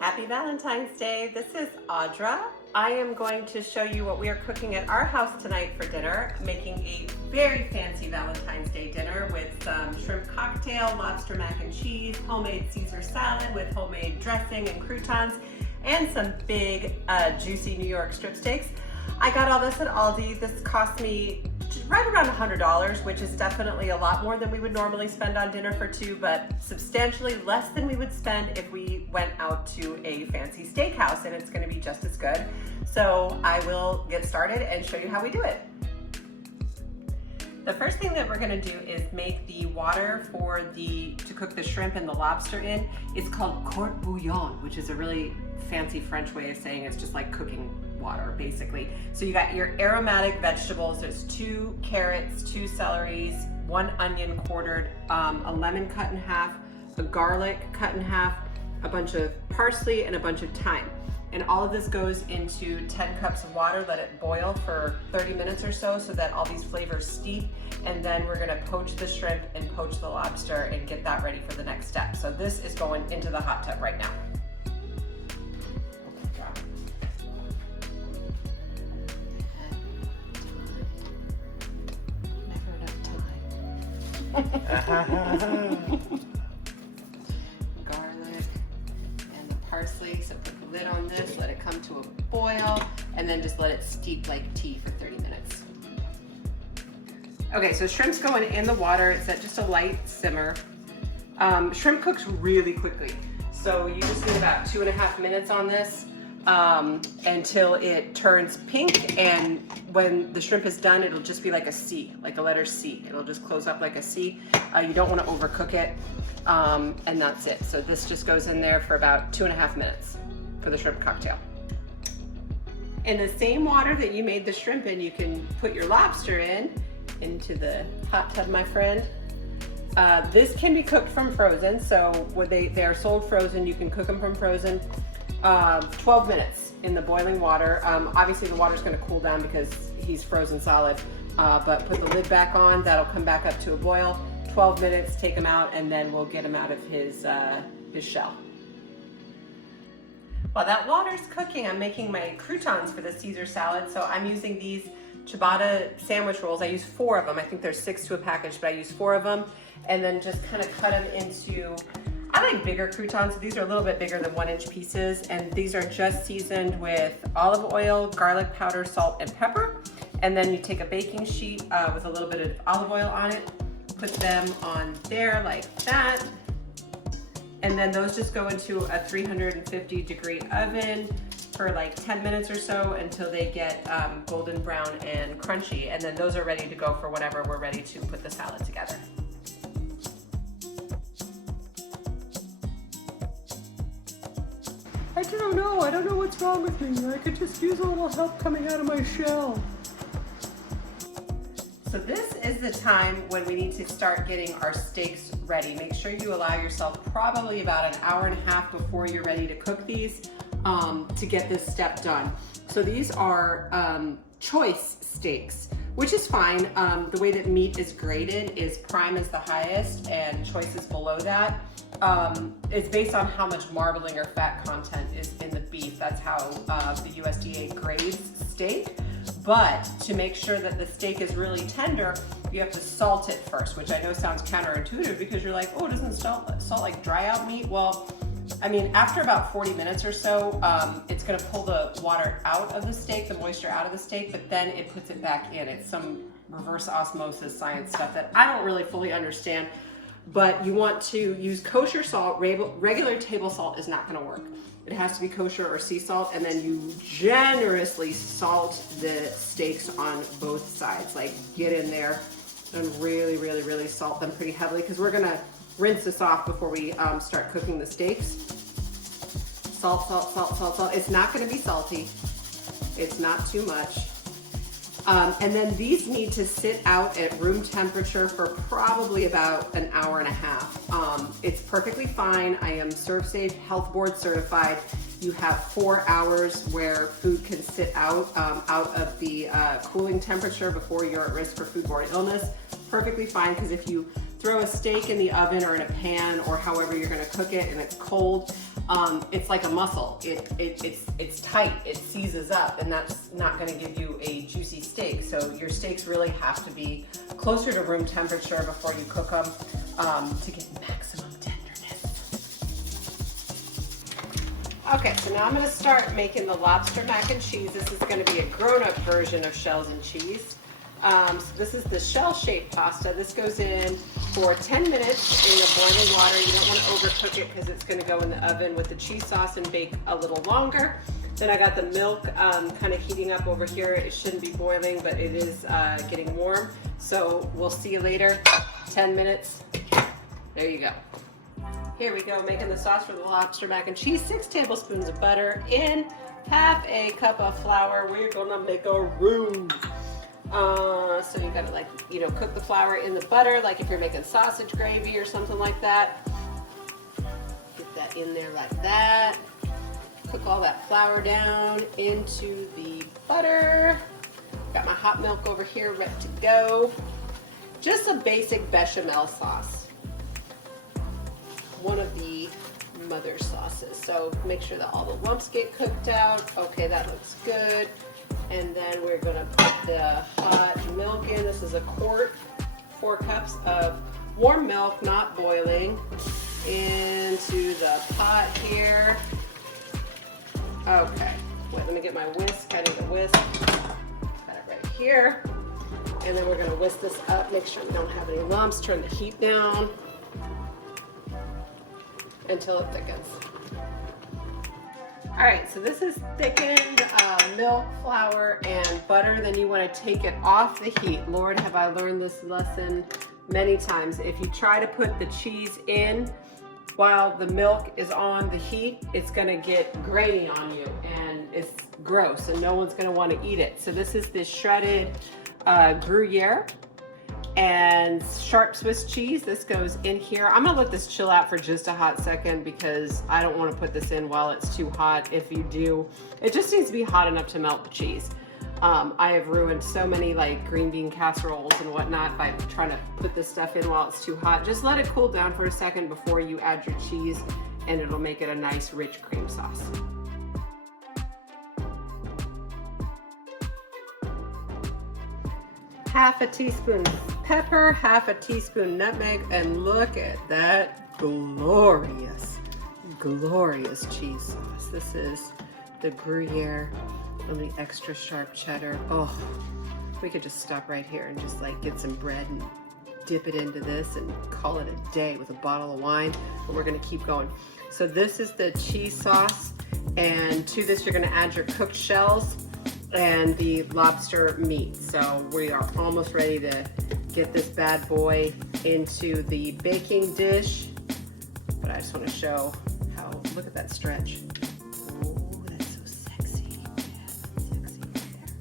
Happy Valentine's Day. This is Audra. I am going to show you what we are cooking at our house tonight for dinner, making a very fancy Valentine's Day dinner with some shrimp cocktail, lobster mac and cheese, homemade Caesar salad with homemade dressing and croutons, and some big juicy New York strip steaks. I got all this at ALDI. This cost me right around $100, which is definitely a lot more than we would normally spend on dinner for two, but substantially less than we would spend if we went out to a fancy steakhouse, and it's going to be just as good. So I will get started and show you how we do it. The first thing that we're going to do is make the water to cook the shrimp and the lobster in. It's called court bouillon, which is a really fancy French way of saying it's just like cooking water, basically. So you got your aromatic vegetables. There's 2 carrots, 2 celeries, 1 onion quartered, a lemon cut in half, a garlic cut in half, a bunch of parsley, and a bunch of thyme. And all of this goes into 10 cups of water. Let it boil for 30 minutes or so that all these flavors steep. And then we're gonna poach the shrimp and poach the lobster and get that ready for the next step. So this is going into the hot tub right now. Garlic and the parsley. So put the lid on this, let it come to a boil, and then just let it steep like tea for 30 minutes. Okay, so shrimp's going in the water. It's at just a light simmer. Shrimp cooks really quickly. So you just need about 2.5 minutes on this until it turns pink, and when the shrimp is done, it'll just be like a C, like a letter C. It'll just close up like a C. You don't want to overcook it, and that's it. So this just goes in there for about 2.5 minutes for the shrimp cocktail. In the same water that you made the shrimp in, you can put your lobster into the hot tub, my friend. This can be cooked from frozen, so when they are sold frozen, you can cook them from frozen. 12 minutes in the boiling water. Obviously the water's going to cool down because he's frozen solid, but put the lid back on. That'll come back up to a boil. 12 minutes, take him out, and then we'll get him out of his shell. While that water's cooking, I'm making my croutons for the Caesar salad. So I'm using these ciabatta sandwich rolls. I use 4 of them. I think there's 6 to a package, but I use 4 of them, and then just kind of cut them into, I like bigger croutons, so these are a little bit bigger than 1-inch pieces, and these are just seasoned with olive oil, garlic powder, salt, and pepper. And then you take a baking sheet with a little bit of olive oil on it, put them on there like that, and then those just go into a 350-degree oven for like 10 minutes or so until they get golden brown and crunchy, and then those are ready to go for whenever we're ready to put the salad together. I don't know what's wrong with me. I could just use a little help coming out of my shell. So this is the time when we need to start getting our steaks ready. Make sure you allow yourself probably about an hour and a half before you're ready to cook these to get this step done. So these are choice steaks, which is fine. The way that meat is graded is prime is the highest and choice is below that. It's based on how much marbling or fat content is in the beef. That's how the USDA grades steak. But to make sure that the steak is really tender, you have to salt it first, which I know sounds counterintuitive because you're like, oh, doesn't salt like dry out meat? Well, I mean, after about 40 minutes or so, it's gonna pull the water out of the steak, the moisture out of the steak, but then it puts it back in. It's some reverse osmosis science stuff that I don't really fully understand. But you want to use kosher salt. Regular table salt is not going to work. It has to be kosher or sea salt, and then you generously salt the steaks on both sides. Like, get in there and really, really, really salt them pretty heavily, because we're going to rinse this off before we start cooking the steaks. Salt, salt, salt, salt, salt. It's not going to be salty. It's not too much. And then these need to sit out at room temperature for probably about an hour and a half. It's perfectly fine. I am ServSafe Health Board certified. You have 4 hours where food can sit out of the cooling temperature before you're at risk for foodborne illness. Perfectly fine, because if you throw a steak in the oven or in a pan or however you're gonna cook it and it's cold, it's like a mussel. It's tight, it seizes up, and that's not gonna give you a juicy steak. So your steaks really have to be closer to room temperature before you cook them to get maximum tenderness. Okay, so now I'm gonna start making the lobster mac and cheese. This is gonna be a grown-up version of shells and cheese. So this is the shell-shaped pasta. This goes in for 10 minutes in the boiling water. You don't want to overcook it because it's going to go in the oven with the cheese sauce and bake a little longer. Then I got the milk kind of heating up over here. It shouldn't be boiling, but it is getting warm. So we'll see you later. 10 minutes. There you go. Here we go, making the sauce for the lobster mac and cheese. 6 tablespoons of butter in half a cup of flour. We're gonna make a roux. So you gotta cook the flour in the butter, like if you're making sausage gravy or something like that. Get that in there like that. Cook all that flour down into the butter. Got my hot milk over here ready to go. Just a basic bechamel sauce. One of the mother sauces. So make sure that all the lumps get cooked out. Okay, that looks good. And then we're gonna put the hot milk in. This is a quart, 4 cups of warm milk, not boiling, into the pot here. Okay, wait, let me get my whisk. I need a whisk. Got it right here. And then we're gonna whisk this up, make sure we don't have any lumps. Turn the heat down until it thickens. All right, so this is thickened milk, flour, and butter. Then you want to take it off the heat. Lord, have I learned this lesson many times. If you try to put the cheese in while the milk is on the heat, it's gonna get grainy on you and it's gross and no one's gonna want to eat it. So this is this shredded Gruyere and sharp Swiss cheese. This goes in here. I'm gonna let this chill out for just a hot second because I don't want to put this in while it's too hot. If you do, it just needs to be hot enough to melt the cheese. I have ruined so many like green bean casseroles and whatnot by trying to put this stuff in while it's too hot. Just let it cool down for a second before you add your cheese and it'll make it a nice rich cream sauce. Half a teaspoon pepper, half a teaspoon nutmeg, and look at that glorious, glorious cheese sauce. This is the Gruyere and the extra sharp cheddar. Oh, we could just stop right here and just like get some bread and dip it into this and call it a day with a bottle of wine, but we're gonna keep going. So this is the cheese sauce, and to this you're gonna add your cooked shells and the lobster meat. So we are almost ready to get this bad boy into the baking dish, but I just want to show how, look at that stretch. Oh, that's so sexy. Yeah, that's sexy.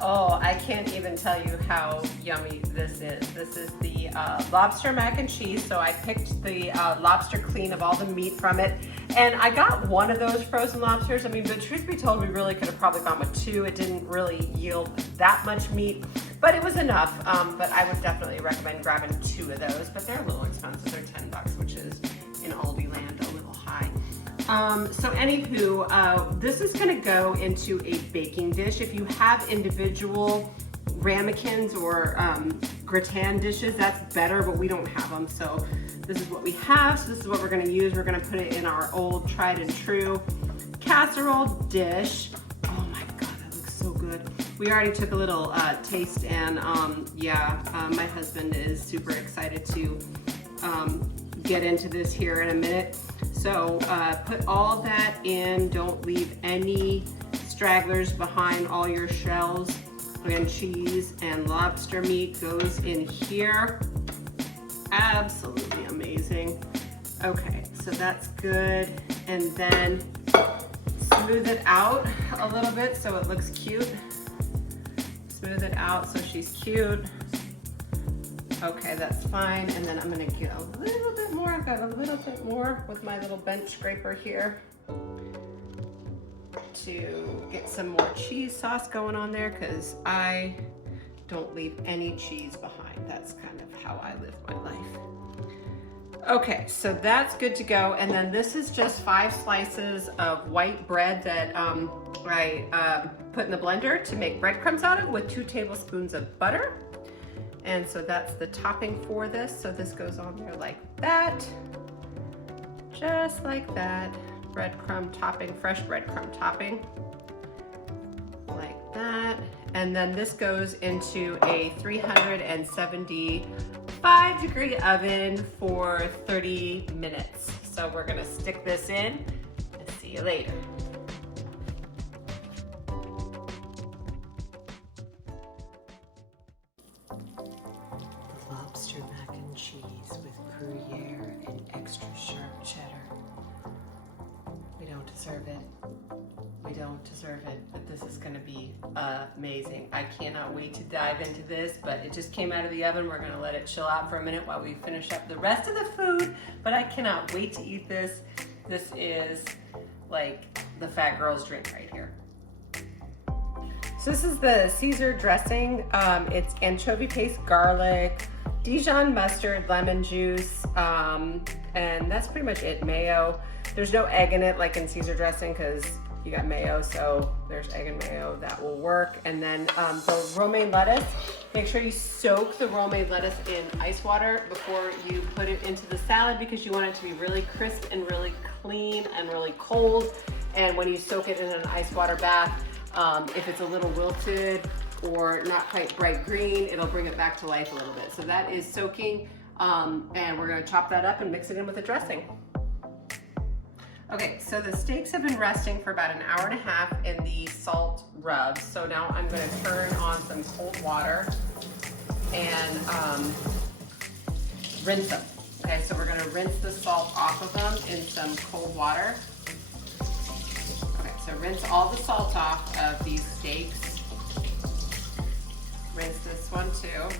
Oh, I can't even tell you how yummy this is. This is the lobster mac and cheese. So I picked the lobster clean of all the meat from it. And I got one of those frozen lobsters. I mean, but truth be told, we really could have probably gone with 2. It didn't really yield that much meat, but it was enough. But I would definitely recommend grabbing 2 of those, but they're a little expensive. They're $10, which is in ALDI land a little high. So anywho, this is gonna go into a baking dish. If you have individual ramekins or gratin dishes, that's better, but we don't have them. So this is what we have. So this is what we're gonna use. We're gonna put it in our old tried and true casserole dish. Oh my God, that looks so good. We already took a little taste, and my husband is super excited to get into this here in a minute. So put all that in. Don't leave any stragglers behind. All your shells and cheese and lobster meat goes in here. Absolutely amazing. Okay, so that's good. And then smooth it out a little bit so it looks cute. Smooth it out so she's cute. Okay, that's fine. And then I'm gonna get a little bit more. I've got a little bit more with my little bench scraper here to get some more cheese sauce going on there, because I don't leave any cheese behind. That's kind of how I live my life. Okay, so that's good to go. And then this is just 5 slices of white bread that I put in the blender to make breadcrumbs out of with 2 tablespoons of butter. And so that's the topping for this. So this goes on there like that, just like that. Breadcrumb topping, fresh breadcrumb topping, like that. And then this goes into a 375-degree oven for 30 minutes. So we're gonna stick this in and see you later. Lobster mac and cheese with Gruyere and extra sharp cheddar. We don't deserve it. We don't deserve it, but this is gonna be amazing. I cannot wait to dive into this, but it just came out of the oven. We're gonna let it chill out for a minute while we finish up the rest of the food, but I cannot wait to eat this. This is like the fat girl's drink right here. So this is the Caesar dressing. It's anchovy paste, garlic, Dijon mustard, lemon juice, and that's pretty much it. Mayo. There's no egg in it like in Caesar dressing because you got mayo, so there's egg and mayo, that will work. And then the romaine lettuce, make sure you soak the romaine lettuce in ice water before you put it into the salad because you want it to be really crisp and really clean and really cold. And when you soak it in an ice water bath, if it's a little wilted or not quite bright green, it'll bring it back to life a little bit. So that is soaking, and we're gonna chop that up and mix it in with the dressing. Okay, so the steaks have been resting for about an hour and a half in the salt rub. So now I'm gonna turn on some cold water and rinse them. Okay, so we're gonna rinse the salt off of them in some cold water. Okay, so rinse all the salt off of these steaks. Rinse this one too.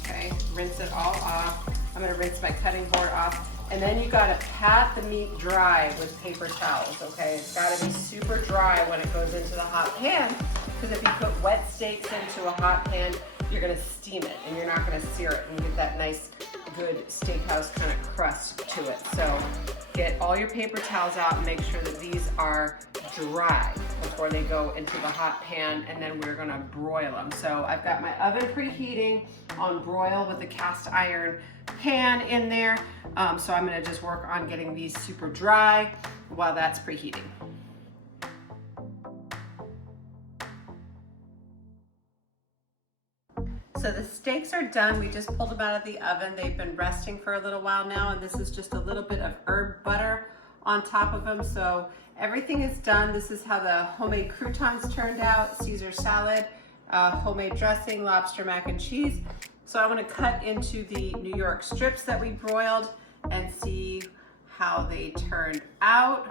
Okay, rinse it all off. I'm gonna rinse my cutting board off. And then you gotta pat the meat dry with paper towels, okay? It's gotta be super dry when it goes into the hot pan, because if you put wet steaks into a hot pan, you're gonna steam it and you're not gonna sear it and get that nice, good steakhouse kind of crust to it. So get all your paper towels out and make sure that these are dry before they go into the hot pan, and then we're gonna broil them. So I've got my oven preheating on broil with the cast iron pan in there. So I'm gonna just work on getting these super dry while that's preheating. So the steaks are done. We just pulled them out of the oven. They've been resting for a little while now, and this is just a little bit of herb butter on top of them. So everything is done. This is how the homemade croutons turned out, Caesar salad, homemade dressing, lobster mac and cheese. So I want to cut into the New York strips that we broiled and see how they turned out.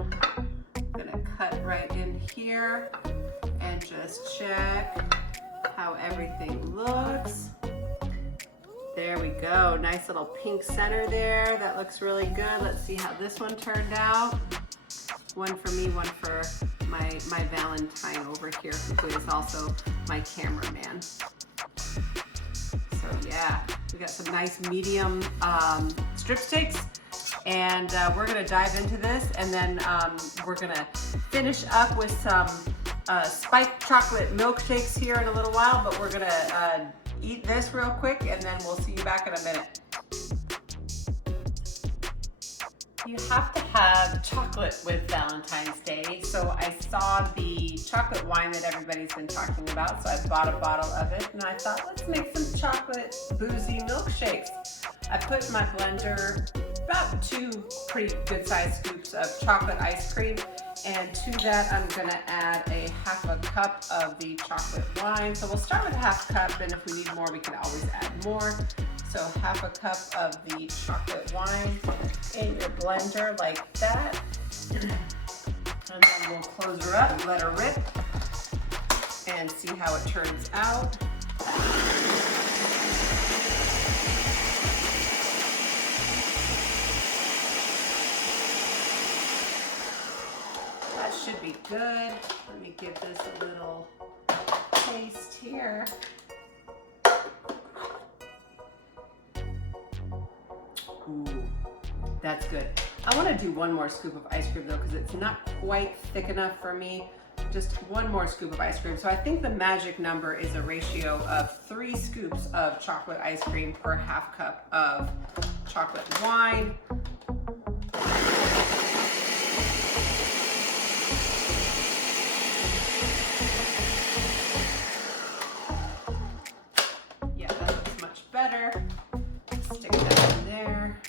I'm gonna cut right in here and just check how everything looks. There we go, nice little pink center there. That looks really good. Let's see how this one turned out. One for me, one for my Valentine over here, who is also my cameraman. So yeah, we got some nice medium strip steaks, and we're gonna dive into this, and then we're gonna finish up with some spiked chocolate milkshakes here in a little while, but we're gonna eat this real quick, and then we'll see you back in a minute. You have to have chocolate with Valentine's Day, so I saw the chocolate wine that everybody's been talking about, so I bought a bottle of it, and I thought, let's make some chocolate boozy milkshakes. I put in my blender about 2 pretty good sized scoops of chocolate ice cream, and to that I'm gonna add a half a cup of the chocolate wine. So we'll start with a half cup, and if we need more, we can always add more. So half a cup of the chocolate wine in your blender like that. And then we'll close her up, let her rip, and see how it turns out. That should be good. Let me give this a little taste here. there. Ooh, that's good. I want to do one more scoop of ice cream though, because it's not quite thick enough for me. Just one more scoop of ice cream. So I think the magic number is a ratio of 3 scoops of chocolate ice cream per half cup of chocolate wine. Yeah, that looks much better. Stick that in there.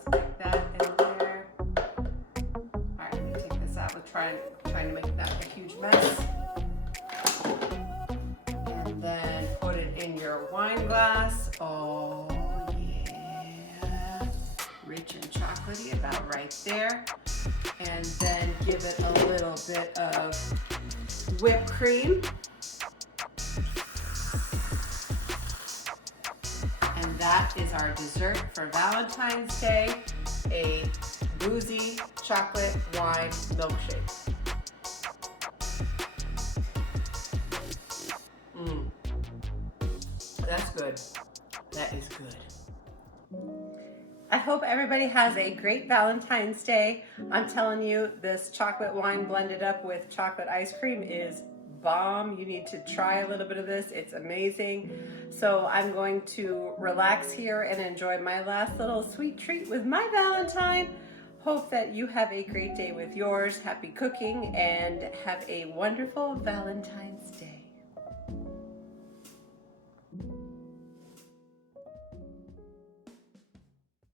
Stick that in there. All right, let me take this out. We're trying to make that a huge mess. And then put it in your wine glass. Oh yeah, rich and chocolatey, about right there. And then give it a little bit of whipped cream. And that is our dessert for Valentine's Day, a boozy chocolate wine milkshake. That's good. That is good. I hope everybody has a great Valentine's Day. I'm telling you, this chocolate wine blended up with chocolate ice cream is bomb. You need to try a little bit of this. It's amazing. So I'm going to relax here and enjoy my last little sweet treat with my Valentine. Hope that you have a great day with yours. Happy cooking and have a wonderful Valentine's Day.